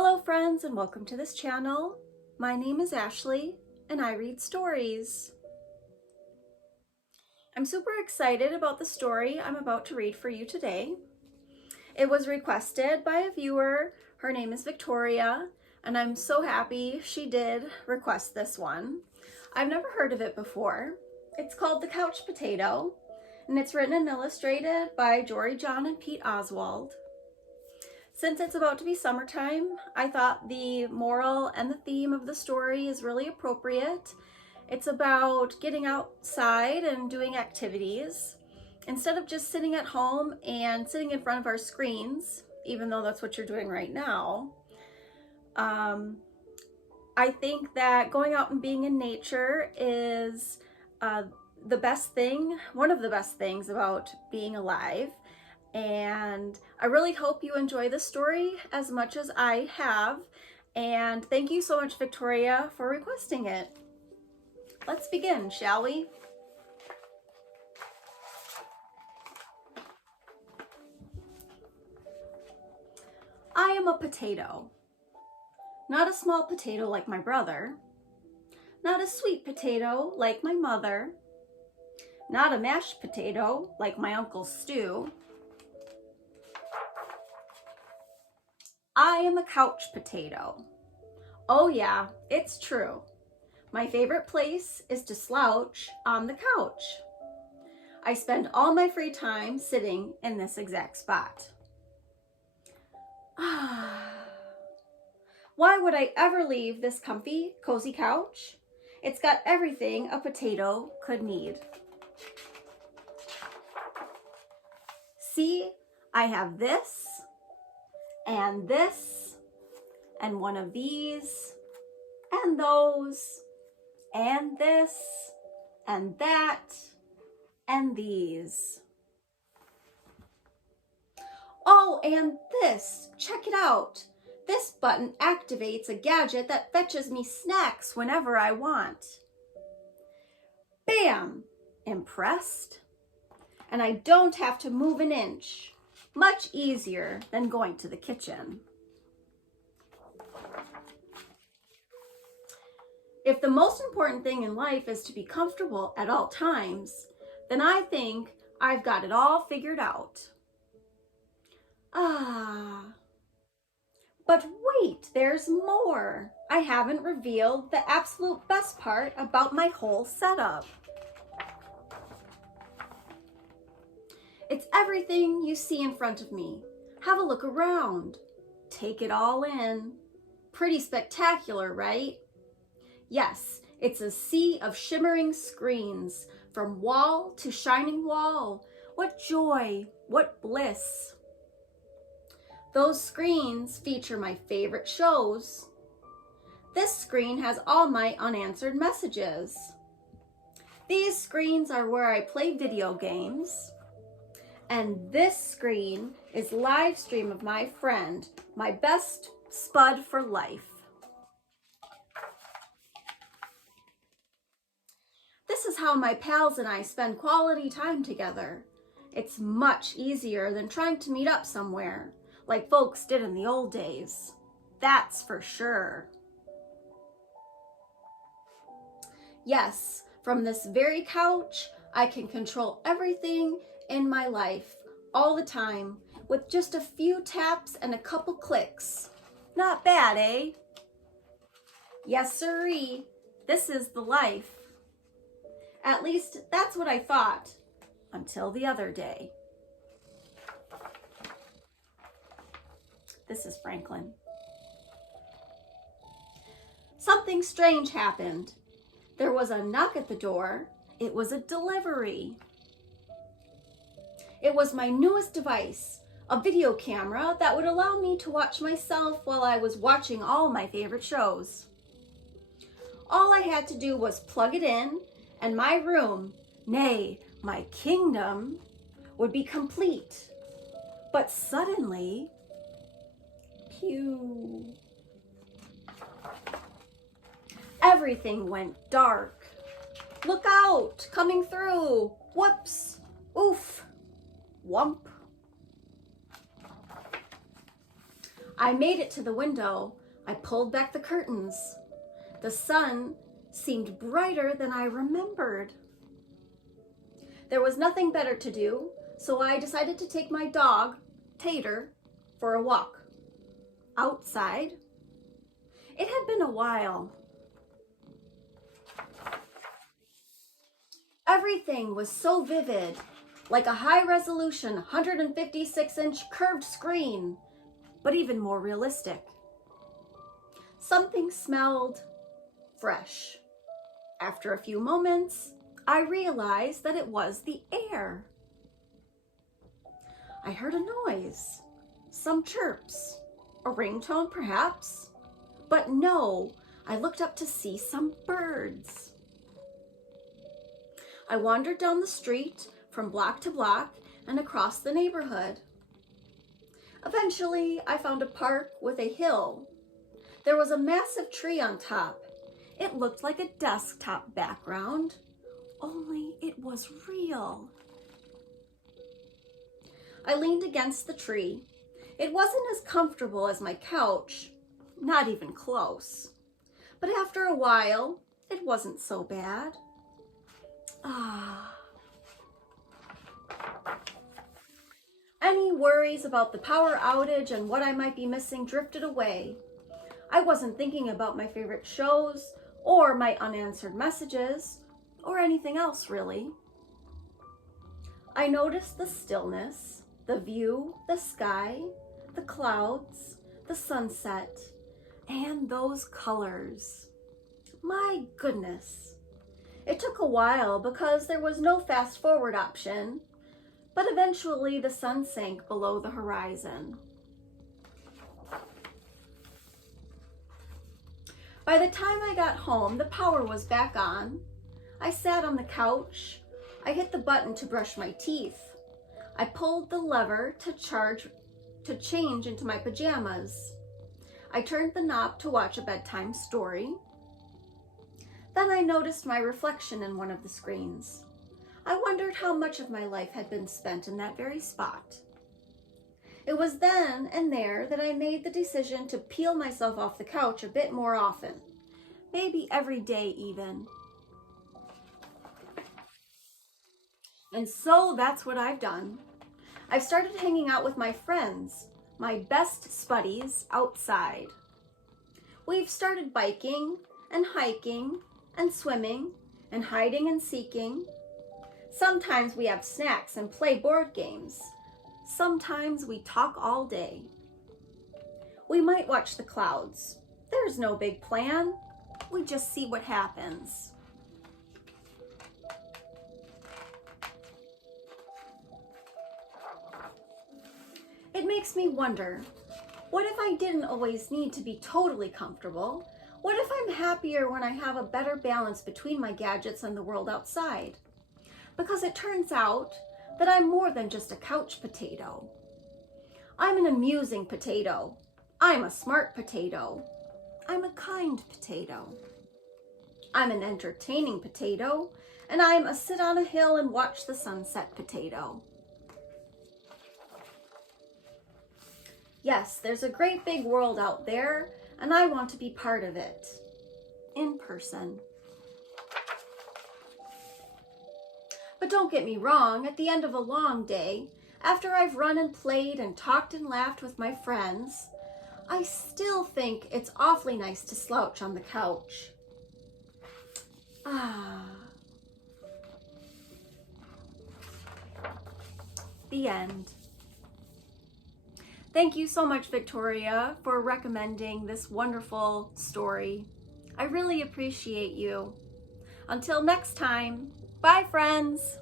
Hello friends and welcome to this channel. My name is Ashley and I read stories. I'm super excited about the story I'm about to read for you today. It was requested by a viewer. Her name is Victoria and I'm so happy she did request this one. I've never heard of it before. It's called The Couch Potato and it's written and illustrated by Jory, John, and Pete Oswald. Since it's about to be summertime, I thought the moral and the theme of the story is really appropriate. It's about getting outside and doing activities instead of just sitting at home and sitting in front of our screens, even though that's what you're doing right now. I think that going out and being in nature is the best thing, one of the best things about being alive. And I really hope you enjoy the story as much as I have. And thank you so much, Victoria, for requesting it. Let's begin, shall we? I am a potato. Not a small potato like my brother. Not a sweet potato like my mother. Not a mashed potato like my uncle's stew. I am a couch potato. Oh yeah, it's true. My favorite place is to slouch on the couch. I spend all my free time sitting in this exact spot. Why would I ever leave this comfy, cozy couch? It's got everything a potato could need. See, I have this, and this, and one of these, and those, and this, and that, and these. Oh, and this, check it out. This button activates a gadget that fetches me snacks whenever I want. Bam! Impressed? And I don't have to move an inch. Much easier than going to the kitchen. If the most important thing in life is to be comfortable at all times, then I think I've got it all figured out. But wait, there's more. I haven't revealed the absolute best part about my whole setup. It's everything you see in front of me. Have a look around. Take it all in. Pretty spectacular, right? Yes, it's a sea of shimmering screens, from wall to shining wall. What joy, what bliss. Those screens feature my favorite shows. This screen has all my unanswered messages. These screens are where I play video games. And this screen is live stream of my friend, my best spud for life. This is how my pals and I spend quality time together. It's much easier than trying to meet up somewhere, like folks did in the old days. That's for sure. Yes, from this very couch, I can control everything in my life all the time with just a few taps and a couple clicks. Not bad, eh? Yes, sirree. This is the life. At least that's what I thought until the other day. This is Franklin. Something strange happened. There was a knock at the door. It was a delivery. It was my newest device, a video camera that would allow me to watch myself while I was watching all my favorite shows. All I had to do was plug it in, and my room, nay, my kingdom, would be complete. But suddenly, pew, everything went dark. Look out, coming through. Whoops, oof. Whump. I made it to the window. I pulled back the curtains. The sun seemed brighter than I remembered. There was nothing better to do, so I decided to take my dog, Tater, for a walk. Outside. It had been a while. Everything was so vivid, like a high-resolution 156-inch curved screen, but even more realistic. Something smelled fresh. After a few moments, I realized that it was the air. I heard a noise, some chirps, a ringtone perhaps, but no, I looked up to see some birds. I wandered down the street from block to block and across the neighborhood. Eventually, I found a park with a hill. There was a massive tree on top. It looked like a desktop background, only it was real. I leaned against the tree. It wasn't as comfortable as my couch, not even close. But after a while, it wasn't so bad. Any worries about the power outage and what I might be missing drifted away. I wasn't thinking about my favorite shows or my unanswered messages or anything else really. I noticed the stillness, the view, the sky, the clouds, the sunset, and those colors. My goodness. It took a while because there was no fast forward option, but eventually the sun sank below the horizon. By the time I got home, the power was back on. I sat on the couch. I hit the button to brush my teeth. I pulled the lever to change into my pajamas. I turned the knob to watch a bedtime story. Then I noticed my reflection in one of the screens. I wondered how much of my life had been spent in that very spot. It was then and there that I made the decision to peel myself off the couch a bit more often, maybe every day even. And so that's what I've done. I've started hanging out with my friends, my best spuddies, outside. We've started biking and hiking and swimming and hiding and seeking. Sometimes we have snacks and play board games. Sometimes we talk all day. We might watch the clouds. There's no big plan. We just see what happens. It makes me wonder, what if I didn't always need to be totally comfortable? What if I'm happier when I have a better balance between my gadgets and the world outside? Because it turns out that I'm more than just a couch potato. I'm an amusing potato. I'm a smart potato. I'm a kind potato. I'm an entertaining potato, and I'm a sit on a hill and watch the sunset potato. Yes, there's a great big world out there, and I want to be part of it, in person. But don't get me wrong, at the end of a long day, after I've run and played and talked and laughed with my friends, I still think it's awfully nice to slouch on the couch. The end. Thank you so much, Victoria, for recommending this wonderful story. I really appreciate you. Until next time, bye friends!